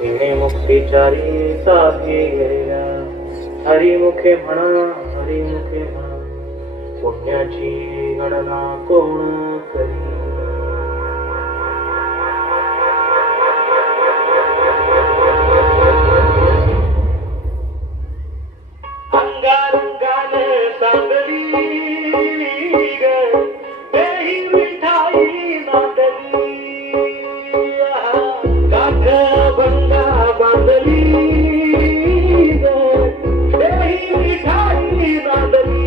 तिने मुक्तीचारी साथी गेल्या. हरिमुखे म्हणा, हरिमुखे म्हणा, पुण्याची गणना कोण करी. अंगारंगाने सांगली ग, देही मिठाई नांदली. काठ भंगा बांधली ग, देही मिठाई नांदली.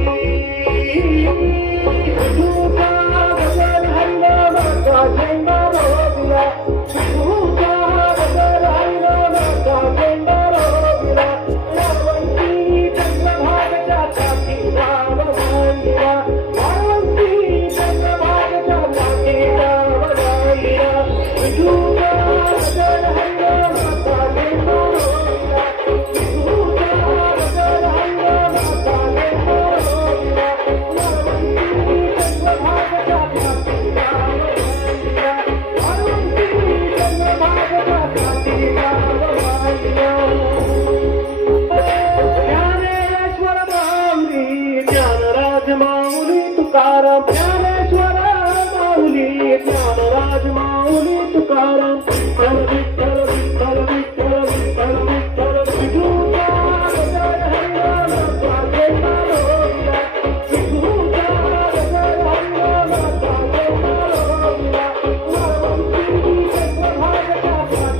तुझा गजर हरिनामाचा झेंडा रोविला. तुझा गजर हरिनामाचा झेंडा रोविला. वाळवंटी चंद्रभागेच्या छाती डाव मांडला. वाळवंटी चंद्रभागेच्या छाती डाव मांडला. तुझा गजर हरिनामाचा झेंडा रोविला. तुझा गजर हरिनामाचा झेंडा रोविला. वाळवंटी चंद्रभागेच्या छाती डाव मांडला. वाळवंटी चंद्रभागेच्या छाती डाव मांडला. ज्ञानेश्वर माऊली ज्ञानराज माऊली तुकाराम. ज्ञानेश्वर माऊली ज्ञानराज माऊली तुकाराम. विठ्ठल विठ्ठल विठ्ठल विठ्ठल विठ्ठल विठूचा गजर हरिनामाचा झेंडा रोविला. विठूचा गजर हरिनामाचा झेंडा रोविला. वाळवंटी चंद्रभागेच्या छाती डाव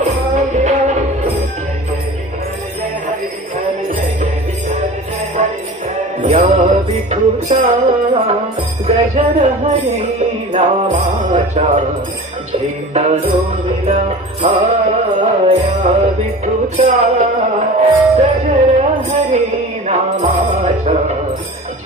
मांडला. वाळवंटी चंद्रभागेच्या छाती डाव मांडला. या विठूचा गजर हरी नामाचा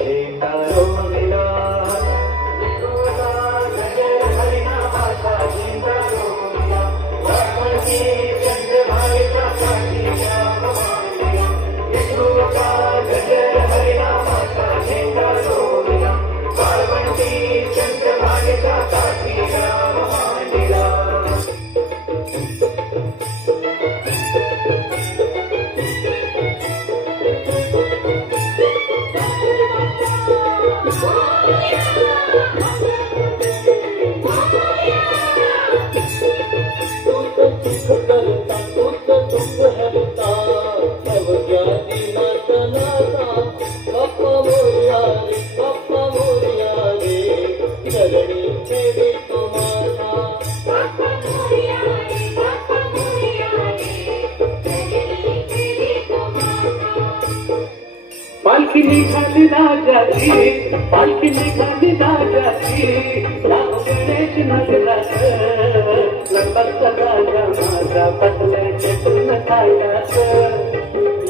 झेंडा रोविला. या विठूचा गजर हरी नामाचा झेंडा रोविला. विठूचा गजर हरी नामाचा झेंडा रोविला. वाळवंटी चंद्रभागेच्या छाती डाव मांडला. विठूचा गजर हरी नामाचा झेंडा रोविला. वाळवंटी चंद्रभागेच्या छाती डाव मांडला. पालखी निघाली राजाची, पालखी निघाली राजाची. राम गणेश नगरात लंबाचा राजा माझा बसलाय चेतून थाटात.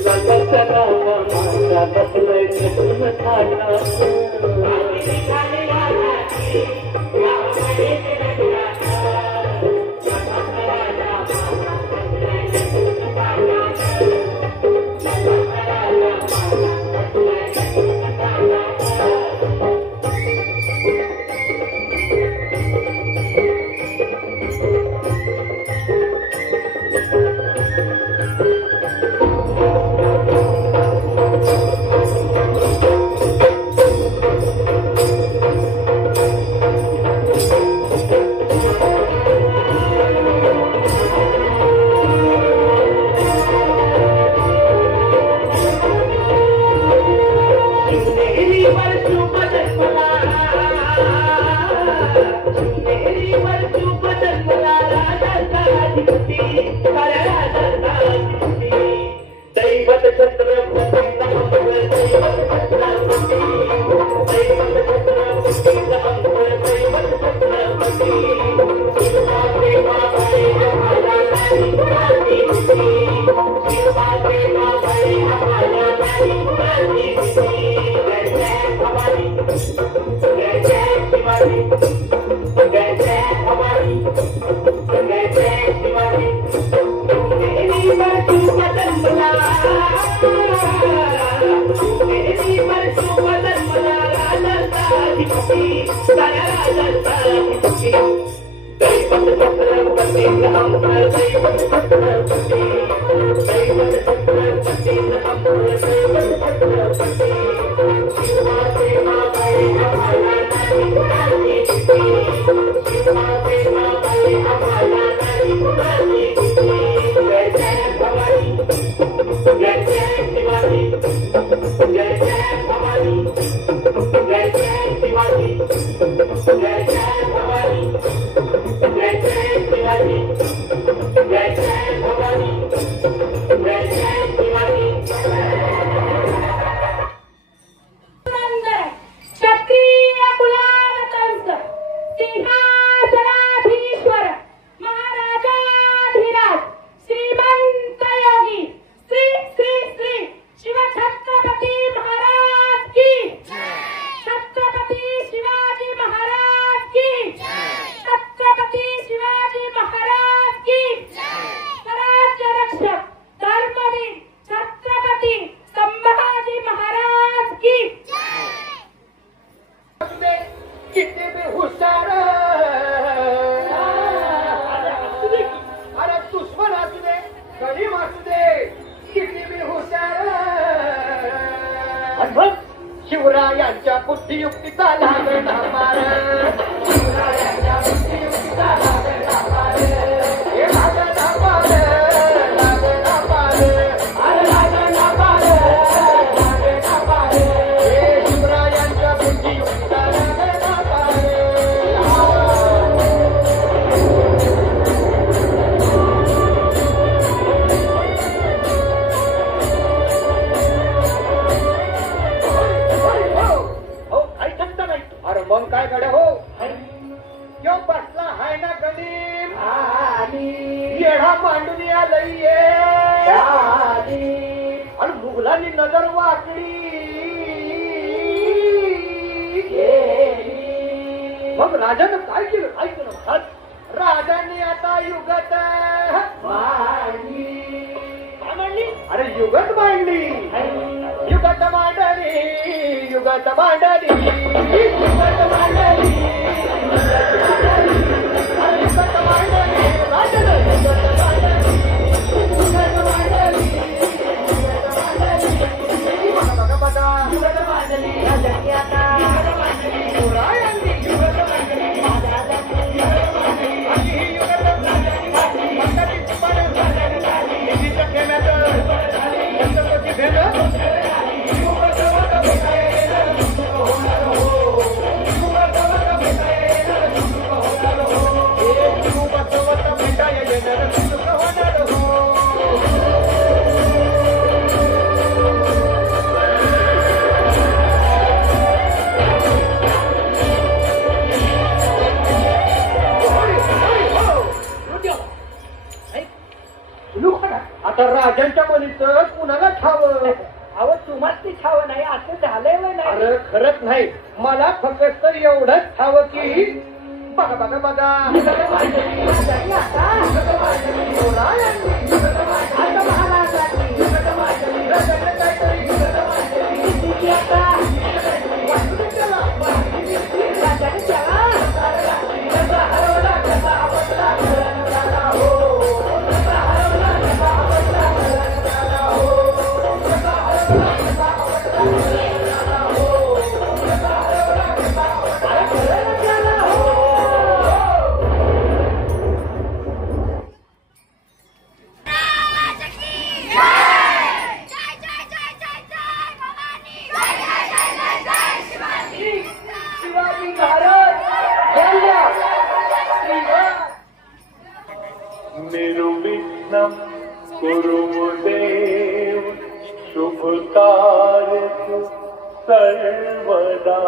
लंबाचा राजा माझा बसलाय चेतून थाटात. पालखी निघाली राजाची, राम गणेश नगरात लंबाचा राजा माझा बसलाय चेतून थाटात. लंबाचा राजा माझा Bye. शिवरायांच्या बुद्धियुक्तीचा लागला मार शिवरायांच्या बुद्धियुक्तीचा लागला मार हे लागला पार लागला पार अरे लागला पार लागला पार हे शिवरायांच्या बुद्धियुक्तीचा लागला पार मग काय गड्या हो यो बसला हाय ना गलीम येढा मांडून आलंय आणि मुघलांनी नजर वाकडी मग राजानं काय केलं राजाने आता युगत मांडली अरे युगत मांडली युगत मांडली युगत मांडली युगत मांडली युगत मांडली राजाने युगत मांडली युगत मांडली बघा बघा युगत मांडली राजाने आता युगत मांडली शिवरायांनी युगत मांडली युगत मांडली आणि युगत मांडली मंडळी पण कितीचं खेळण्याचं पंचकोटी भेद आता राजांच्या मुलीचं कुणाला ठावं अहो तुम्हाला ती ठावं नाही असं झालंय नाही अरे खरंच नाही मला फक्त तर एवढंच ठावं की बघा बघा बघा निर्विघ्नं कुरु देव शुभकार्यं सर्वदा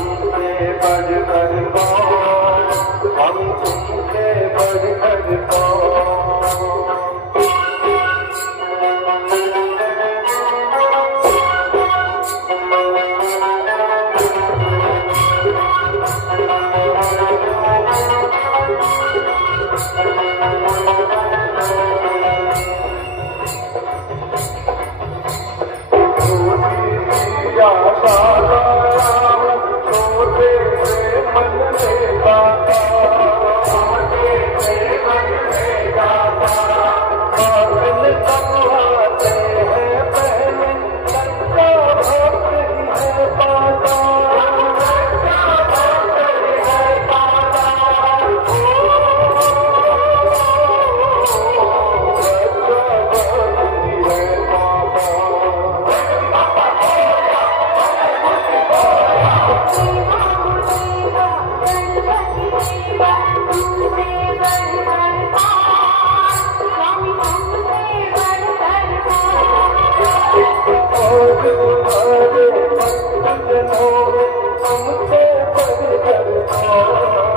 तुमसे बढ़कर कौन, हम तुमसे बढ़कर कौन। छोटे से मन में गाता, छोटे से मन में गाता, बादल संभालते हैं पहले, सबका भक्त ही है पाता, सबका भक्त ही है पाता, तुमसे बढ़कर कौन।